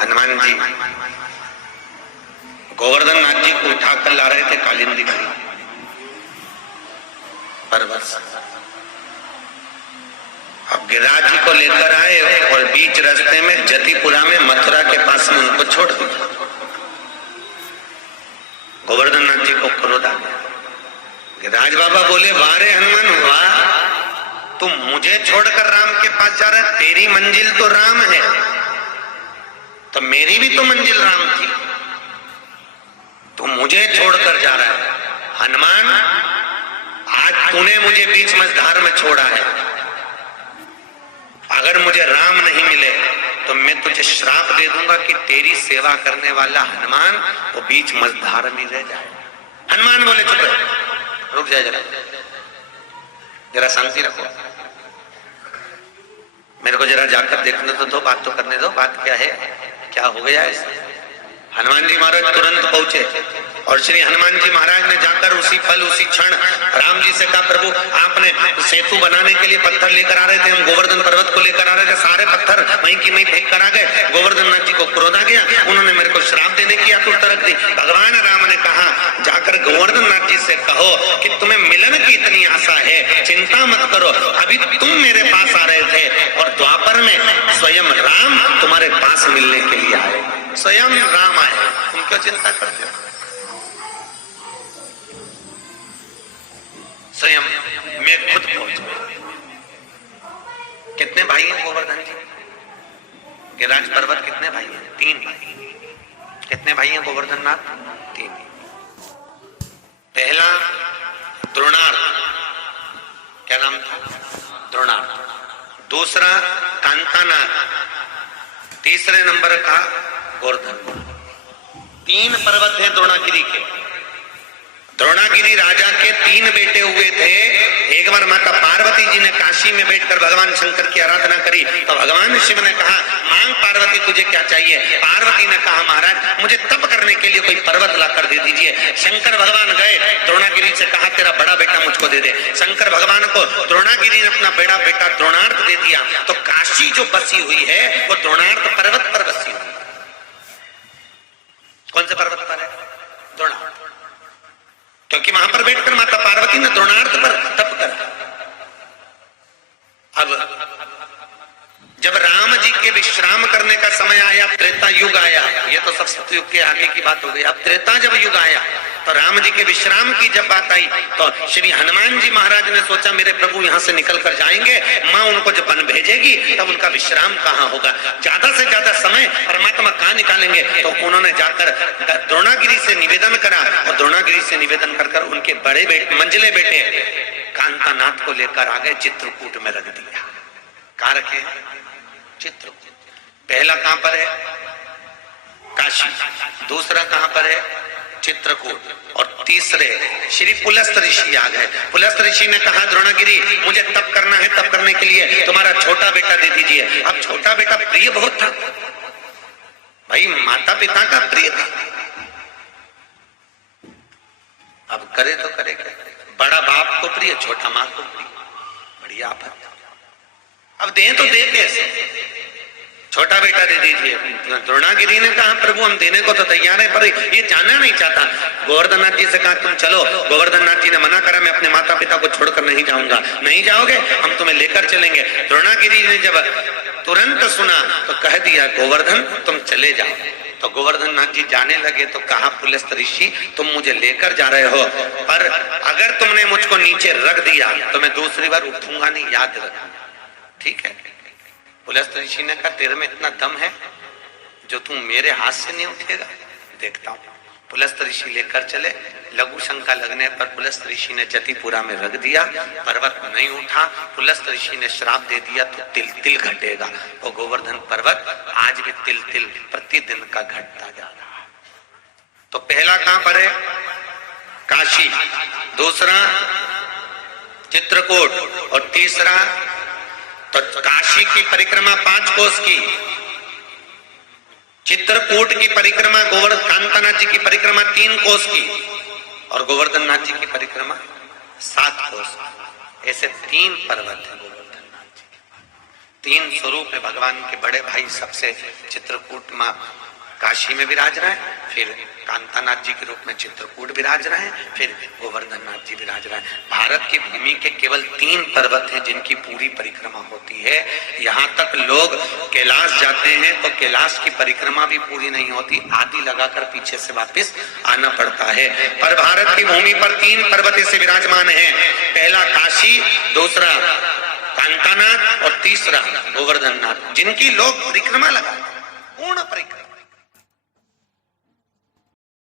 हनुमान जी गोवर्धन नाथ जी को उठाकर ला रहे थे कालिंदी पर्वत से। अब गिरिराज जी को लेकर आए और बीच रास्ते में जतिपुरा में मथुरा के पास में उनको छोड़ दिया। गोवर्धन नाथ जी को क्रोध आ गया। गिरिराज बाबा बोले, वारे हनुमान, वाह, तुम मुझे छोड़कर राम के पास जा रहे, तेरी मंजिल तो राम है, तो मेरी भी तो मंजिल राम थी, तू मुझे छोड़कर जा रहा है। हनुमान, आज तूने मुझे बीच मझधार में छोड़ा है, अगर मुझे राम नहीं मिले तो मैं तुझे श्राप दे दूंगा कि तेरी सेवा करने वाला हनुमान वो बीच मझधार में रह जाए। हनुमान बोले, चुप रहे, रुक जाए, जरा शांति रखो, मेरे को जरा जाकर देखने तो दो, बात तो करने दो, बात क्या है, क्या हो गया है। हनुमान जी महाराज तुरंत पहुंचे और श्री हनुमान जी महाराज ने जाकर उसी पल उसी क्षण राम जी से कहा, प्रभु आपने सेतु बनाने के लिए पत्थर लेकर आ रहे थे, हम गोवर्धन पर्वत को लेकर आ रहे थे, सारे पत्थर वहीं की वहीं फेंक कर आ गए। गोवर्धन नाथ जी को क्रोध आ गया, उन्होंने मेरे को श्राप देने की आतुरता रख दी। भगवान राम ने कहा, जाकर गोवर्धन नाथ जी से कहो कि तुम्हें मिलन की इतनी आशा है, चिंता मत करो, अभी तुम मेरे पास आ रहे थे और द्वापर में स्वयं राम तुम्हारे पास मिलने के लिए आए, स्वयं राम आए, तुम क्यों चिंता करते हो। स्वयं मैं खुद पहुंचा। कितने भाई हैं गोवर्धन जी? गिरिराज पर्वत कितने भाई हैं? 3 भाई। कितने भाई हैं गोवर्धन नाथ? 3। पहला द्रोणार्क, क्या नाम था? द्रोणार्क। दूसरा कांतानाथ, तीसरे नंबर का गोवर्धन। 3 पर्वत हैं द्रोणागिरी के। द्रोणागिरी राजा के 3 बेटे हुए थे। एक बार माता पार्वती जी ने काशी में बैठकर भगवान शंकर की आराधना करी तो भगवान शिव ने कहा, मांग पार्वती तुझे क्या चाहिए। पार्वती ने कहा, महाराज मुझे तप करने के लिए कोई पर्वत ला कर दे दीजिए। शंकर भगवान गए, द्रोणागिरी से कहा, तेरा बड़ा बेटा मुझको दे दे। शंकर भगवान को द्रोणागिरी ने अपना बड़ा बेटा द्रोणार्क दे दिया। तो काशी जो बसी हुई है वो द्रोणार्क पर्वत पर बसी हुई। कौन से पर्वत पर है? द्रोणार्क, क्योंकि वहां पर बैठकर माता पार्वती ने द्रोणार्क पर तप करा। अब जब राम जी के विश्राम करने का समय आया, त्रेता युग आया, ये तो सब सतयुग के आगे की बात हो गई। अब त्रेता जब युग आया तो राम जी के विश्राम की जब बात आई तो श्री हनुमान जी महाराज ने सोचा, मेरे प्रभु यहाँ से निकल कर जाएंगे, माँ उनको जब वन भेजेगी तब उनका विश्राम कहाँ होगा, ज्यादा से ज्यादा समय परमात्मा कहाँ निकालेंगे। तो उन्होंने जाकर द्रोणागिरी से निवेदन करा और द्रोणागिरी से निवेदन कर उनके बड़े बेटे, मंझले बेटे कांतानाथ को लेकर आ गए, चित्रकूट में रख दिया। कहाँ रखे? चित्रकूट। पहला कहां पर है? काशी। दूसरा कहां पर है? चित्रकूट। और तीसरे श्री पुलस्त ऋषि आ गए। पुलस्त ऋषि ने कहा, द्रोणागिरी मुझे तप करना है, तप करने के लिए तुम्हारा छोटा बेटा दे दीजिए। अब छोटा बेटा प्रिय बहुत था भाई, माता पिता का प्रिय था। अब करे तो करे क्या? बड़ा बाप को प्रिय, छोटा मां को प्रिय, बढ़िया आफत। अब दे तो दे कैसे? छोटा बेटा दे दीजिए। द्रोणागिरी ने कहा, प्रभु हम देने को तो तैयार है, पर ये जाना नहीं चाहता। गोवर्धन नाथ जी से कहा, तुम चलो। गोवर्धन नाथ जी ने मना करा, मैं अपने माता पिता को छोड़कर नहीं जाऊंगा। नहीं जाओगे, हम तुम्हें लेकर चलेंगे। द्रोणागिरी ने जब तुरंत सुना तो कह दिया, गोवर्धन तुम चले जाओ। तो गोवर्धन नाथ जी जाने लगे तो कहा, पुलस्त ऋषि तुम मुझे लेकर जा रहे हो, पर अगर तुमने मुझको नीचे रख दिया तो मैं दूसरी बार उठूंगा नहीं, याद रखना, ठीक है? पुलस्त ऋषि ने कहा, तेरे में इतना दम है जो तू मेरे हाथ से नहीं उठेगा, देखता हूं। पुलस्त ऋषि लेकर चले। लघु शंका लगने पर पुलस्त ऋषि ने जतिपुरा में रख दिया, पर्वत नहीं उठा। पुलस्त ऋषि ने श्राप दे दिया तो तिल तिल घटेगा। वो गोवर्धन पर्वत आज भी तिल तिल प्रतिदिन का घटता जा रहा है। तो पहला कहां पर है? काशी। दूसरा चित्रकूट। और तीसरा तो काशी की परिक्रमा 5 कोस की, चित्रकूट की परिक्रमा, गोवर्धन कांतानाथ जी की परिक्रमा 3 कोस की और गोवर्धन नाथ जी की परिक्रमा 7 कोस। ऐसे 3 पर्वत है गोवर्धन नाथ जी। तीन स्वरूप है भगवान के। बड़े भाई सबसे चित्रकूट मां काशी में विराज रहे हैं, फिर कांतानाथ जी के रूप में चित्रकूट विराज रहे हैं, फिर गोवर्धन नाथ जी विराज रहे हैं। भारत की भूमि के केवल 3 पर्वत हैं जिनकी पूरी परिक्रमा होती है। यहाँ तक लोग कैलाश जाते हैं तो कैलाश की परिक्रमा भी पूरी नहीं होती, आदि लगाकर पीछे से वापस आना पड़ता है। पर भारत की भूमि पर 3 पर्वत ऐसे विराजमान है, पहला काशी, दूसरा कांतानाथ और तीसरा गोवर्धन नाथ, जिनकी लोग परिक्रमा लगाते, पूर्ण परिक्रमा।